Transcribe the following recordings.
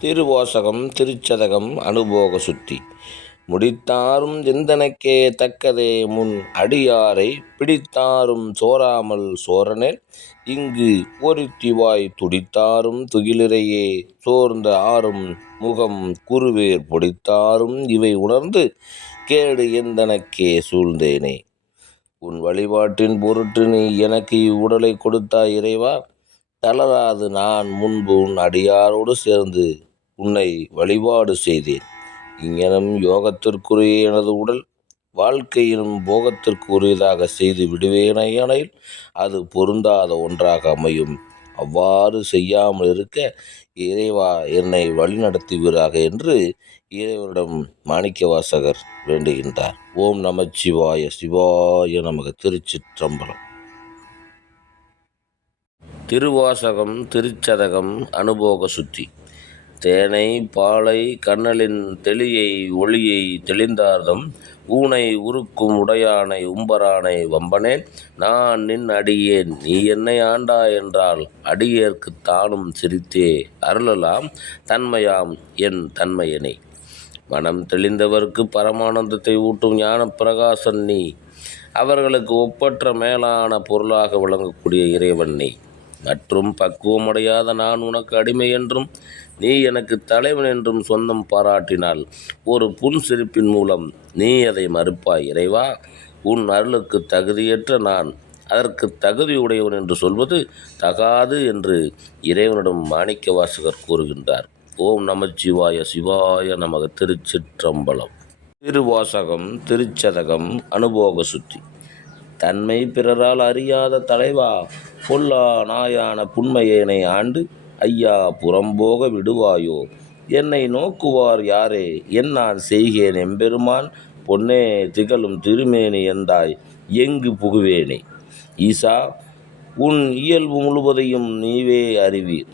திருவாசகம் திருச்சதகம் அனுபோக சுத்தி. முடித்தாரும் சிந்தனைக்கே தக்கதே முன் அடியாரை பிடித்தாரும் சோராமல் சோரனேல் இங்கு ஒருத்திவாய் துடித்தாரும் துகிலிரையே சோர்ந்த ஆறும் முகம் குருவேர் பொடித்தாரும் இவை உணர்ந்து கேடு எந்தனக்கே சூழ்ந்தேனே. உன் வழிபாட்டின் பொருட்டு நீ எனக்கு இவ்வுடலை கொடுத்தாய் இறைவா. தளராது நான் முன்பு உன் அடியாரோடு சேர்ந்து உன்னை வழிபாடு செய்தேன். இங்கனம் யோகத்திற்குரிய எனது உடல் வாழ்க்கையினும் போகத்திற்கு உரியதாக செய்து விடுவேனையானால் அது பொருந்தாத ஒன்றாக அமையும். அவ்வாறு செய்யாமல் இருக்க இறைவா என்னை வழிநடத்துவீராக என்று இறைவனிடம் மாணிக்கவாசகர் வேண்டுகின்றார். ஓம் நமச்சிவாய. சிவாய நமக. திருச்சிற்றம்பலம். திருவாசகம் திருச்சதகம் அனுபோக சுத்தி. தேனை பாலை கண்ணலின் தெளியை ஒளியை தெளிந்தார்தம் ஊனை உருக்கும் உடையானை உம்பரானை வம்பனேன் நான் நின் அடியேன் நீ என்னை ஆண்டா என்றால் அடியேற்குத் தானும் சிரித்தே அருளலாம் தன்மையாம் என் தன்மையனே. மனம் தெளிந்தவர்க்கு பரமானந்தத்தை ஊட்டும் ஞான பிரகாசன் நீ. அவர்களுக்கு ஒப்பற்ற மேலான பொருளாக விளங்கக்கூடிய இறைவன் நீ. மற்றும் பக்குவமடையாத நான் உனக்கு அடிமை என்றும் நீ எனக்கு தலைவன் என்றும் சொந்தம் பாராட்டினால் ஒரு புன்சிரிப்பின் மூலம் நீ அதை மறுப்பாய் இறைவா. உன் அருளுக்கு தகுதியற்ற நான் அதற்கு தகுதியுடையவன் என்று சொல்வது தகாது என்று இறைவனிடம் மாணிக்கவாசகர் கூறுகின்றார். ஓம் நமச்சிவாய. சிவாய நமக. திருச்சிற்றம்பலம். திருவாசகம் திருச்சதகம் அனுபோக சுத்தி. தன்மை பிறரால் அறியாத தலைவா பொல்லா நாயான புன்மையேனை ஆண்டு ஐயா புறம்போக விடுவாயோ. என்னை நோக்குவார் யாரே என் நான் செய்கேன் எம்பெருமான் பொன்னே திகழும் திருமேனி எந்தாய் எங்கு புகுவேனே. ஈசா உன் இயல்பு முழுவதையும் நீவே அறிவீர்.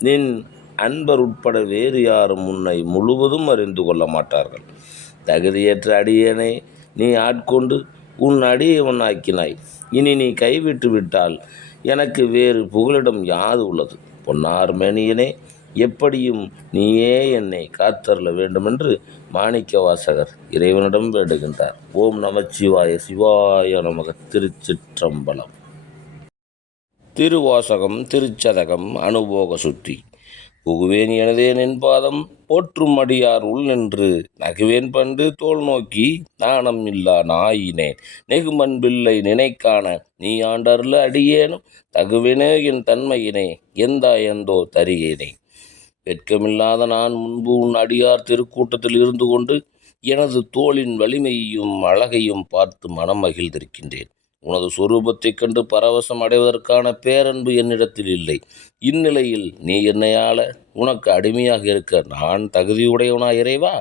நின் அன்பர் உட்பட வேறு யாரும் உன்னை முழுவதும் அறிந்து கொள்ள மாட்டார்கள். தகுதியற்ற அடியேனை நீ ஆட்கொண்டு உன் அடியவன் ஆக்கினாய். இனி நீ கைவிட்டு விட்டால் எனக்கு வேறு புகலிடம் யாது உள்ளது. பொன்னார் மேனியனே எப்படியும் நீயே என்னை காத்தருள வேண்டுமென்று மாணிக்கவாசகர் இறைவனிடம் வேண்டுகின்றார். ஓம் நமச்சிவாய. சிவாய நமக. திருச்சிற்றம்பலம். திருவாசகம் திருச்சதகம் அனுபோக சுத்தி. புகுவேன் எனதே நின் பாதம் போற்றும் அடியார் உள் நின்று நகுவேன் பண்டு தோல் நோக்கி நாணம் இல்லா நாயினேன் நெகுமன்பில்லை நினைக்கான நீ ஆண்டருள அடியேனும் தகுவினே என் தன்மையினே எந்தா எந்தோ தரியேனே. வெட்கமில்லாத நான் முன்பு உன் அடியார் திருக்கூட்டத்தில் இருந்து கொண்டு எனது தோளின் வலிமையையும் அழகையும் பார்த்து மனம் மகிழ்ந்திருக்கின்றேன். உனது சொரூபத்தைக் கண்டு பரவசம் அடைவதற்கான பேரன்பு என்னிடத்தில் இல்லை. இந்நிலையில் நீ என்னையாள உனக்கு அடிமையாக இருக்க நான் தகுதியுடையவனா இறைவா.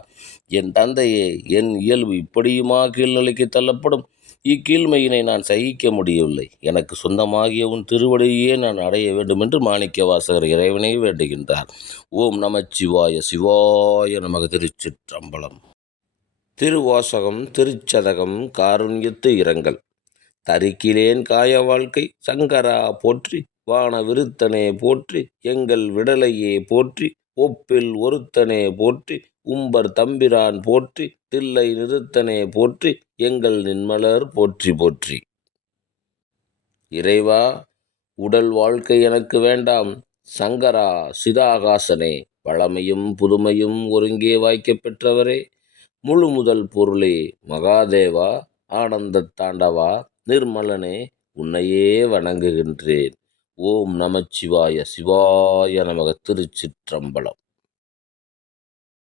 என் தந்தையே என் இயல்பு இப்படியுமா கீழ்நிலைக்கு தள்ளப்படும். இக்கீழ்மையினை நான் சகிக்க முடியவில்லை. எனக்கு சொந்தமாகிய உன் திருவடியே நான் அடைய வேண்டும் என்று மாணிக்கவாசகர் இறைவனை வேண்டுகின்றார். ஓம் நமச்சிவாய. சிவாய நமக. திருச்சிற்றம்பலம். திருவாசகம் திருச்சதகம் காருண்யத்து இரங்கல். தரிக்கிலேன் காய வாழ்க்கை சங்கரா போற்றி வான விருத்தனே போற்றி எங்கள் விடலையே போற்றி ஒப்பில் ஒருத்தனே போற்றி உம்பர் தம்பிரான் போற்றி தில்லை நிறுத்தனே போற்றி எங்கள் நின்மலர் போற்றி போற்றி. இறைவா உடல் வாழ்க்கை எனக்கு வேண்டாம். சங்கரா சிதாகாசனே பழமையும் புதுமையும் ஒருங்கே வாய்க்கப் பெற்றவரே முழு முதல் பொருளே மகாதேவா ஆனந்த தாண்டவா நிர்மலனே உன்னையே வணங்குகின்றேன். ஓம் நமச்சிவாய. சிவாய நமக. திருச்சிற்றம்பலம்.